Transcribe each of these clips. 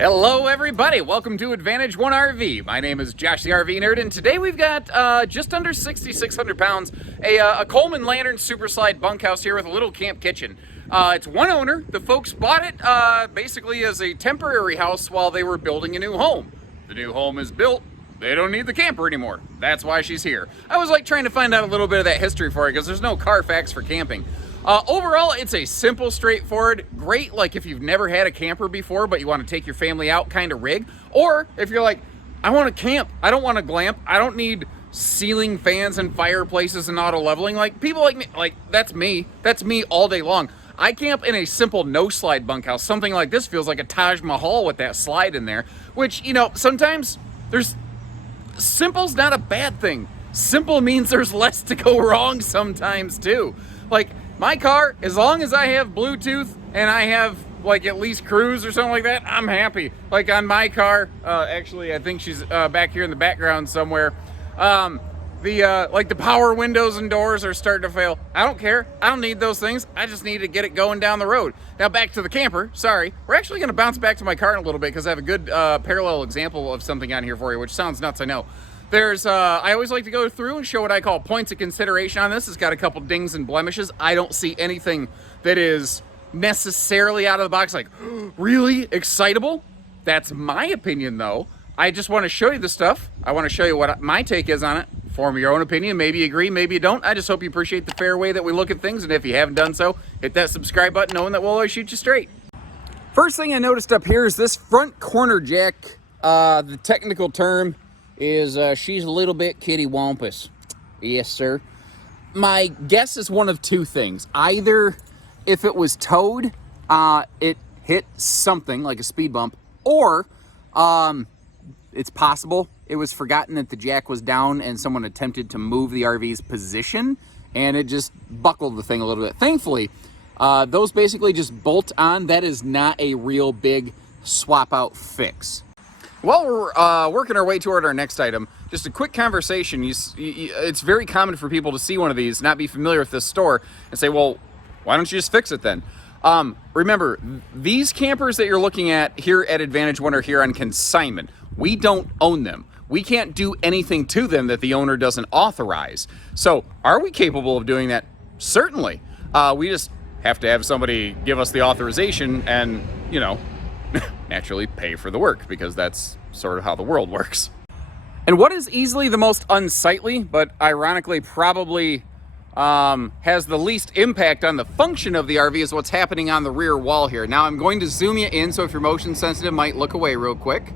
Hello everybody, welcome to Advantage 1 RV. My name is Josh the RV Nerd, and today we've got just under 6,600 pounds, a Coleman Lantern Super Slide bunkhouse here with a little camp kitchen. It's one owner. The folks bought it basically as a temporary house while they were building a new home. The new home is built, they don't need the camper anymore. That's why she's here. I was like trying to find out a little bit of that history for you because there's no Carfax for camping. Overall, it's a simple, straightforward, great, like if you've never had a camper before, but you want to take your family out kind of rig. Or if you're like, I want to camp, I don't want to glamp, I don't need ceiling fans and fireplaces and auto leveling. Like people like me, like that's me all day long. I camp in a simple no slide bunkhouse. Something like this feels like a Taj Mahal with that slide in there, which, you know, sometimes simple's not a bad thing. Simple means there's less to go wrong sometimes too. Like, my car, as long as I have Bluetooth and I have like at least cruise or something like that, I'm happy. Like on my car, actually I think she's back here in the background somewhere. Like the power windows and doors are starting to fail. I don't care. I don't need those things. I just need to get it going down the road. Now back to the camper. Sorry. We're actually going to bounce back to my car in a little bit because I have a good parallel example of something on here for you, which sounds nuts, I know. There's, I always like to go through and show what I call points of consideration on this. It's got a couple dings and blemishes. I don't see anything that is necessarily out of the box like, really excitable. That's my opinion though. I just want to show you the stuff. I want to show you what my take is on it. Form your own opinion. Maybe you agree, maybe you don't. I just hope you appreciate the fair way that we look at things. And if you haven't done so, hit that subscribe button knowing that we'll always shoot you straight. First thing I noticed up here is this front corner jack. The technical term is she's a little bit kitty-wampus. Yes, sir. My guess is one of two things. Either if it was towed, it hit something like a speed bump, or it's possible it was forgotten that the jack was down and someone attempted to move the RV's position and it just buckled the thing a little bit. Thankfully, those basically just bolt on. That is not a real big swap out fix. While we're working our way toward our next item, just a quick conversation. It's very common for people to see one of these, not be familiar with this store, and say, well, why don't you just fix it then? Remember, these campers that you're looking at here at Advantage 1 are here on consignment. We don't own them. We can't do anything to them that the owner doesn't authorize. So, are we capable of doing that? Certainly. We just have to have somebody give us the authorization and, you know, naturally pay for the work, because that's sort of how the world works. And what is easily the most unsightly, but ironically probably has the least impact on the function of the RV, is what's happening on the rear wall here. Now I'm going to zoom you in, so if you're motion sensitive, might look away real quick.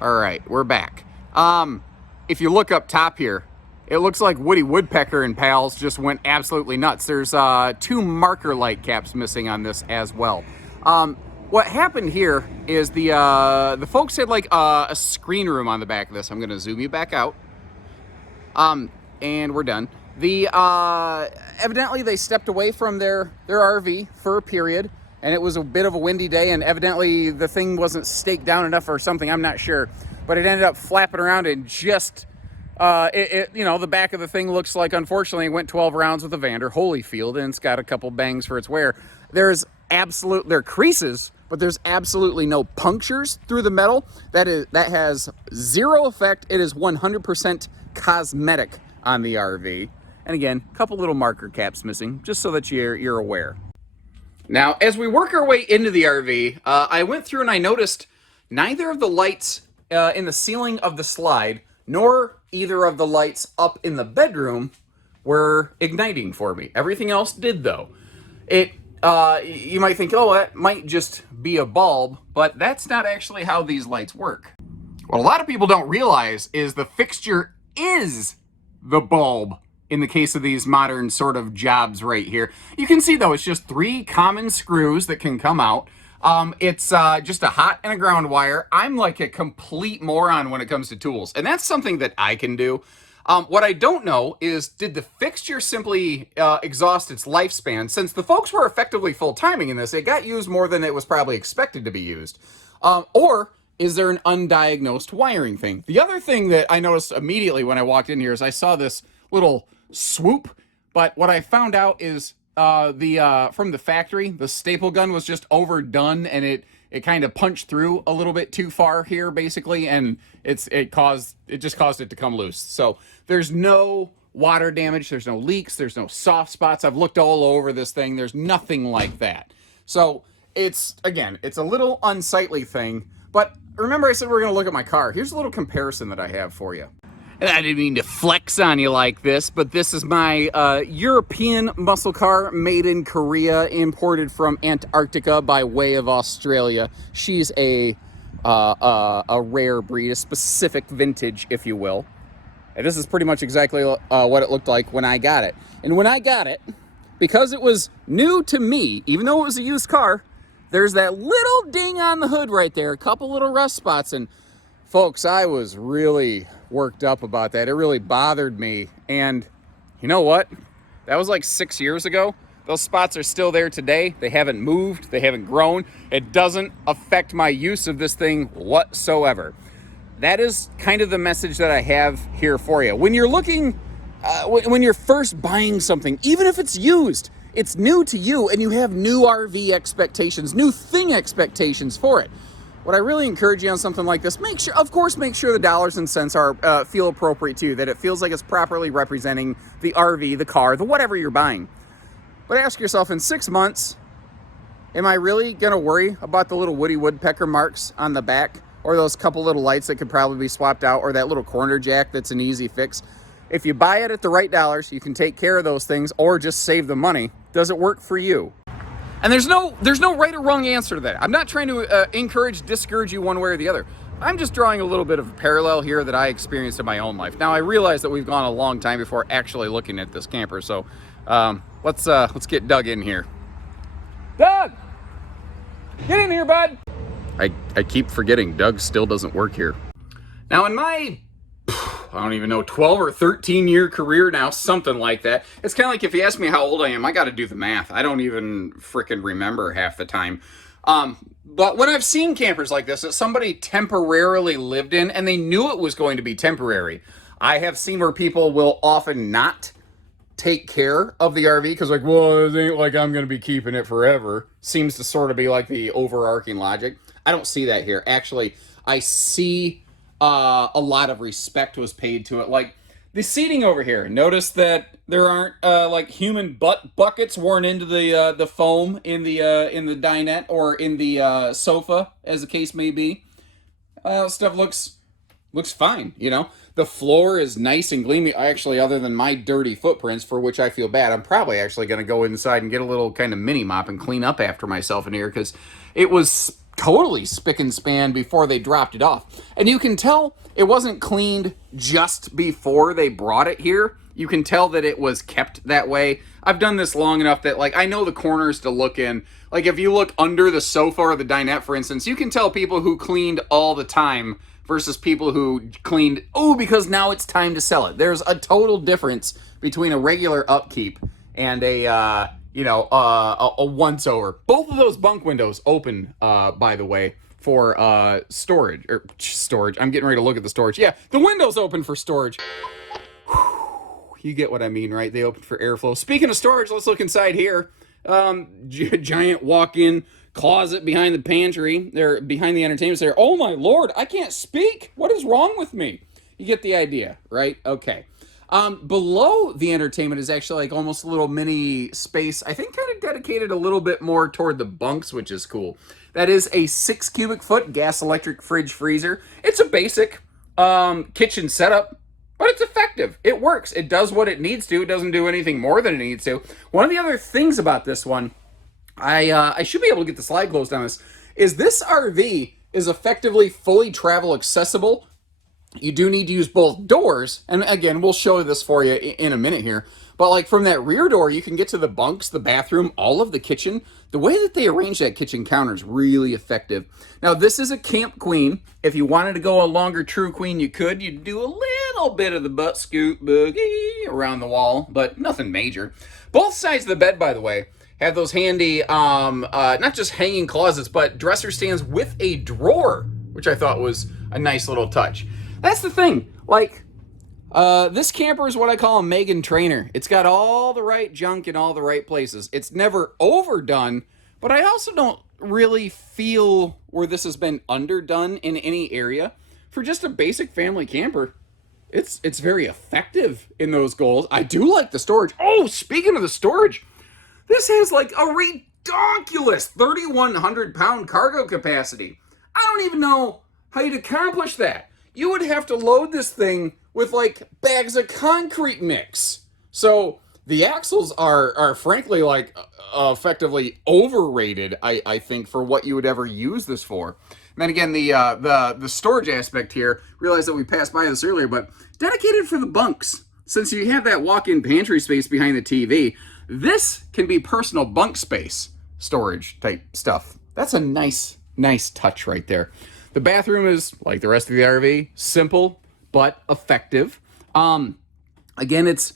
All right, we're back. If you look up top here, it looks like Woody Woodpecker and pals just went absolutely nuts. There's two marker light caps missing on this as well. What happened here is the folks had like a screen room on the back of this. I'm gonna zoom you back out. And we're done. Evidently they stepped away from their RV for a period, and it was a bit of a windy day, and evidently the thing wasn't staked down enough or something, I'm not sure. But it ended up flapping around and just you know, the back of the thing looks like, unfortunately, it went 12 rounds with a Vander Holyfield, and it's got a couple bangs for its wear. There are creases, but there's absolutely no punctures through the metal. That has zero effect. It is 100% cosmetic on the RV. And again, a couple little marker caps missing, just so that you're aware. Now, as we work our way into the RV, I went through and I noticed neither of the lights in the ceiling of the slide, nor either of the lights up in the bedroom were igniting for me. Everything else did, though. You might think, oh, that might just be a bulb, but that's not actually how these lights work. What a lot of people don't realize is the fixture is the bulb in the case of these modern sort of jobs right here. You can see, though, it's just 3 common screws that can come out. It's just a hot and a ground wire. I'm like a complete moron when it comes to tools, and that's something that I can do. What I don't know is, did the fixture simply exhaust its lifespan? Since the folks were effectively full timing in this, it got used more than it was probably expected to be used. Or is there an undiagnosed wiring thing? The other thing that I noticed immediately when I walked in here is I saw this little swoop, but what I found out is from the factory, the staple gun was just overdone, and it kind of punched through a little bit too far here, basically, and it just caused it to come loose. So there's no water damage, there's no leaks, there's no soft spots. I've looked all over this thing. There's nothing like that. So it's a little unsightly thing, but remember I said we're going to look at my car. Here's a little comparison that I have for you. And I didn't mean to flex on you like this, but this is my European muscle car made in Korea, imported from Antarctica by way of Australia. She's a rare breed, a specific vintage, if you will. And this is pretty much exactly what it looked like when I got it. And when I got it, because it was new to me, even though it was a used car, there's that little ding on the hood right there, a couple little rust spots, and folks, I was really worked up about that. It really bothered me. And you know what? That was like 6 years ago. Those spots are still there today. They haven't moved. They haven't grown. It doesn't affect my use of this thing whatsoever. That is kind of the message that I have here for you. When you're looking, when you're first buying something, even if it's used, it's new to you and you have new RV expectations, new thing expectations for it. What I really encourage you on something like this, make sure the dollars and cents are feel appropriate to you, that it feels like it's properly representing the RV, the car, the whatever you're buying. But ask yourself, in 6 months, am I really going to worry about the little Woody Woodpecker marks on the back, or those couple little lights that could probably be swapped out, or that little corner jack that's an easy fix? If you buy it at the right dollars, you can take care of those things or just save the money. Does it work for you? And there's no right or wrong answer to that. I'm not trying to discourage you one way or the other. I'm just drawing a little bit of a parallel here that I experienced in my own life. Now, I realize that we've gone a long time before actually looking at this camper, so let's get Doug in here. Doug! Get in here, bud! I keep forgetting Doug still doesn't work here. Now, in my I don't even know, 12 or 13 year career now, something like that. It's kind of like if you ask me how old I am, I got to do the math. I don't even freaking remember half the time. But when I've seen campers like this that somebody temporarily lived in and they knew it was going to be temporary, I have seen where people will often not take care of the RV because, like, well, it ain't like I'm going to be keeping it forever. Seems to sort of be like the overarching logic. I don't see that here. Actually, I see a lot of respect was paid to it. Like the seating over here. Notice that there aren't like human butt buckets worn into the foam in the dinette or in the sofa, as the case may be. Stuff looks fine. You know, the floor is nice and gleamy. Actually, other than my dirty footprints, for which I feel bad, I'm probably actually going to go inside and get a little kind of mini mop and clean up after myself in here because it was totally spick and span before they dropped it off. And you can tell it wasn't cleaned just before they brought it here. You can tell that it was kept that way. I've done this long enough that, like, I know the corners to look in. Like, if you look under the sofa or the dinette, for instance, you can tell people who cleaned all the time versus people who cleaned, because now it's time to sell it. There's a total difference between a regular upkeep and a once over. Both of those bunk windows open, by the way, for storage. I'm getting ready to look at the storage. Yeah, the window's open for storage. You get what I mean, right? They open for airflow. Speaking of storage, let's look inside here. Giant walk-in closet behind the pantry. There, behind the entertainment center. Oh my Lord, I can't speak. What is wrong with me? You get the idea, right? Okay. Below the entertainment is actually like almost a little mini space, I think kind of dedicated a little bit more toward the bunks, which is cool. That is a 6 cubic foot gas electric fridge freezer. It's a basic kitchen setup, but it's effective. It works. It does what it needs to. It doesn't do anything more than it needs to. One of the other things about this one, I should be able to get the slide closed on this RV is effectively fully travel accessible. You do need to use both doors, and again, we'll show this for you in a minute here, but like from that rear door, you can get to the bunks, the bathroom, all of the kitchen. The way that they arrange that kitchen counter is really effective. Now, this is a camp queen. If you wanted to go a longer true queen, you could. You'd do a little bit of the butt scoot boogie around the wall, but nothing major. Both sides of the bed, by the way, have those handy, not just hanging closets, but dresser stands with a drawer, which I thought was a nice little touch. That's the thing. Like, This camper is what I call a Megan Trainer. It's got all the right junk in all the right places. It's never overdone, but I also don't really feel where this has been underdone in any area. For just a basic family camper, it's very effective in those goals. I do like the storage. Oh, speaking of the storage, this has like a ridiculous 3,100 pound cargo capacity. I don't even know how you'd accomplish that. You would have to load this thing with like bags of concrete mix. So the axles are frankly like effectively overrated, I think, for what you would ever use this for. And then again, the storage aspect here, realized that we passed by this earlier, but dedicated for the bunks. Since you have that walk-in pantry space behind the TV, this can be personal bunk space storage type stuff. That's a nice touch right there. The bathroom is, like the rest of the RV, simple but effective. Again, it's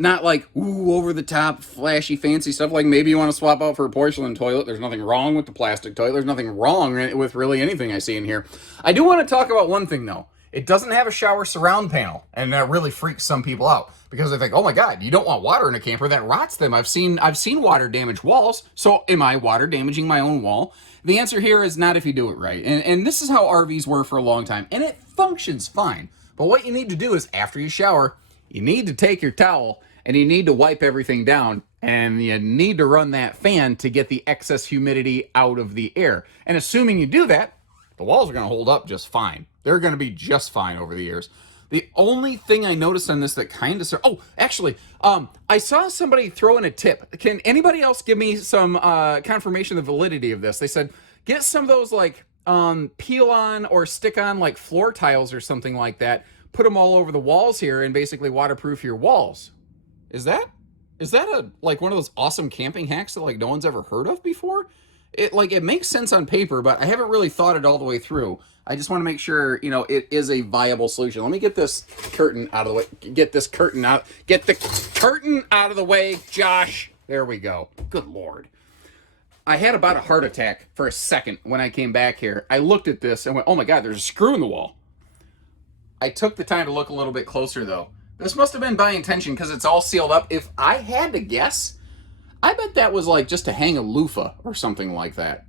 not like, ooh, over-the-top, flashy, fancy stuff like maybe you want to swap out for a porcelain toilet. There's nothing wrong with the plastic toilet. There's nothing wrong with really anything I see in here. I do want to talk about one thing, though. It doesn't have a shower surround panel, and that really freaks some people out because they think, oh my God, you don't want water in a camper. That rots them. I've seen water damage walls, so am I water damaging my own wall? The answer here is not if you do it right. And this is how RVs were for a long time, and it functions fine. But what you need to do is, after you shower, you need to take your towel and you need to wipe everything down, and you need to run that fan to get the excess humidity out of the air. And assuming you do that, the walls are going to hold up just fine. They're going to be just fine over the years. The only thing I noticed on this that kind of... Oh, actually, I saw somebody throw in a tip. Can anybody else give me some confirmation of the validity of this? They said, get some of those, like, peel on or stick on, like, floor tiles or something like that. Put them all over the walls here and basically waterproof your walls. Is that like one of those awesome camping hacks that like no one's ever heard of before? It makes sense on paper, but I haven't really thought it all the way through. I just want to make sure, it is a viable solution. Let me get this curtain out of the way. Get the curtain out of the way, Josh. There we go. Good Lord. I had about a heart attack for a second when I came back here. I looked at this and went, oh my God, there's a screw in the wall. I took the time to look a little bit closer though. This must have been by intention because it's all sealed up. If I had to guess, I bet that was like just to hang a loofah or something like that.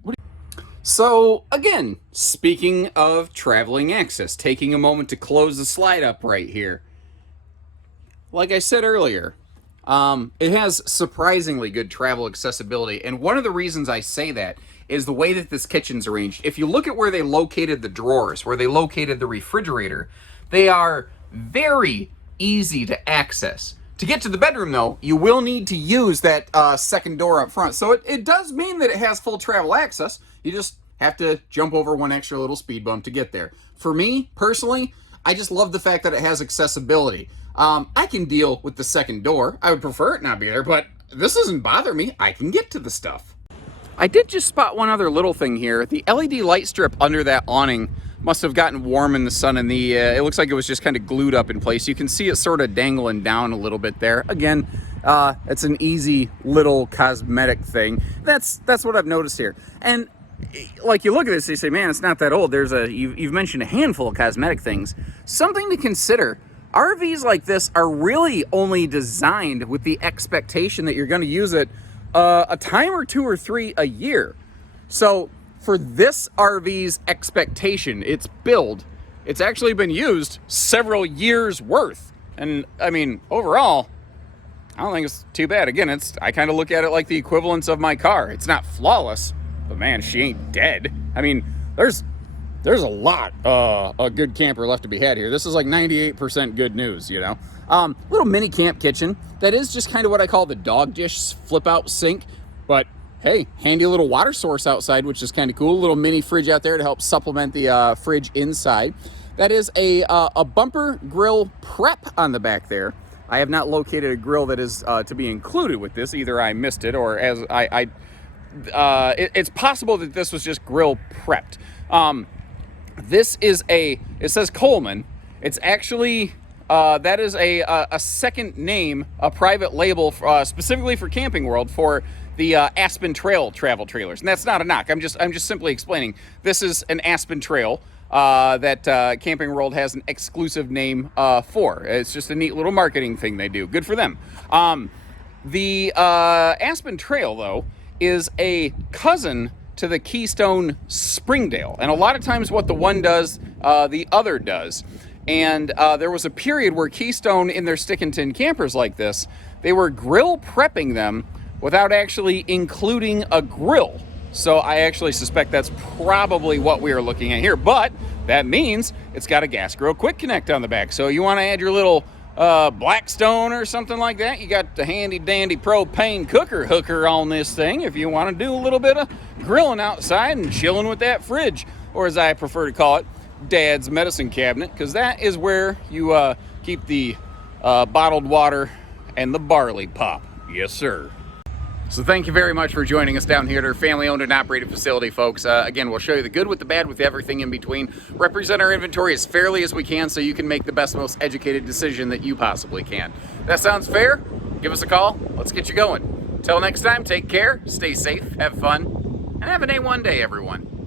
So again, speaking of traveling access, taking a moment to close the slide up right here. Like I said earlier, it has surprisingly good travel accessibility. And one of the reasons I say that is the way that this kitchen's arranged. If you look at where they located the drawers, where they located the refrigerator, they are very easy to access. To get to the bedroom, though, you will need to use that second door up front. So it does mean that it has full travel access. You just have to jump over one extra little speed bump to get there. For me, personally, I just love the fact that it has accessibility. I can deal with the second door. I would prefer it not be there, but this doesn't bother me. I can get to the stuff. I did just spot one other little thing here. The LED light strip under that awning must have gotten warm in the sun, and it looks like it was just kind of glued up in place. You can see it sort of dangling down a little bit there. Again, it's an easy little cosmetic thing. That's what I've noticed here. And like you look at this, you say, man, it's not that old. You've mentioned a handful of cosmetic things. Something to consider. RVs like this are really only designed with the expectation that you're going to use it a time or two or three a year. So for this RV's expectation, its build, it's actually been used several years worth. And I mean, overall, I don't think it's too bad. Again, I kind of look at it like the equivalence of my car. It's not flawless, but man, she ain't dead. I mean, there's a lot a good camper left to be had here. This is like 98% good news, Little mini camp kitchen. That is just kind of what I call the dog dish flip out sink. But hey, handy little water source outside, which is kind of cool. A little mini fridge out there to help supplement the fridge inside. That is a bumper grill prep on the back there. I have not located a grill that is to be included with this. Either I missed it or it's possible that this was just grill prepped. This is it says Coleman. It's actually, that is a second name, a private label specifically for Camping World for the Aspen Trail travel trailers. And that's not a knock. I'm just simply explaining. This is an Aspen Trail. that Camping World has an exclusive name for. It's just a neat little marketing thing they do. Good for them. The Aspen Trail, though, is a cousin to the Keystone Springdale. And a lot of times what the one does, the other does. And there was a period where Keystone, in their stick and tin campers like this, they were grill prepping them without actually including a grill. So I actually suspect that's probably what we are looking at here. But that means it's got a gas grill quick connect on the back. So you want to add your little Blackstone or something like that, you got the handy dandy propane cooker hooker on this thing if you want to do a little bit of grilling outside and chilling with that fridge, or as I prefer to call it, Dad's medicine cabinet, because that is where you keep the bottled water and the barley pop. Yes, sir. So thank you very much for joining us down here at our family-owned and operated facility, folks. Again, we'll show you the good with the bad with everything in between. Represent our inventory as fairly as we can so you can make the best, most educated decision that you possibly can. That sounds fair? Give us a call. Let's get you going. Till next time, take care, stay safe, have fun, and have an A1 day, everyone.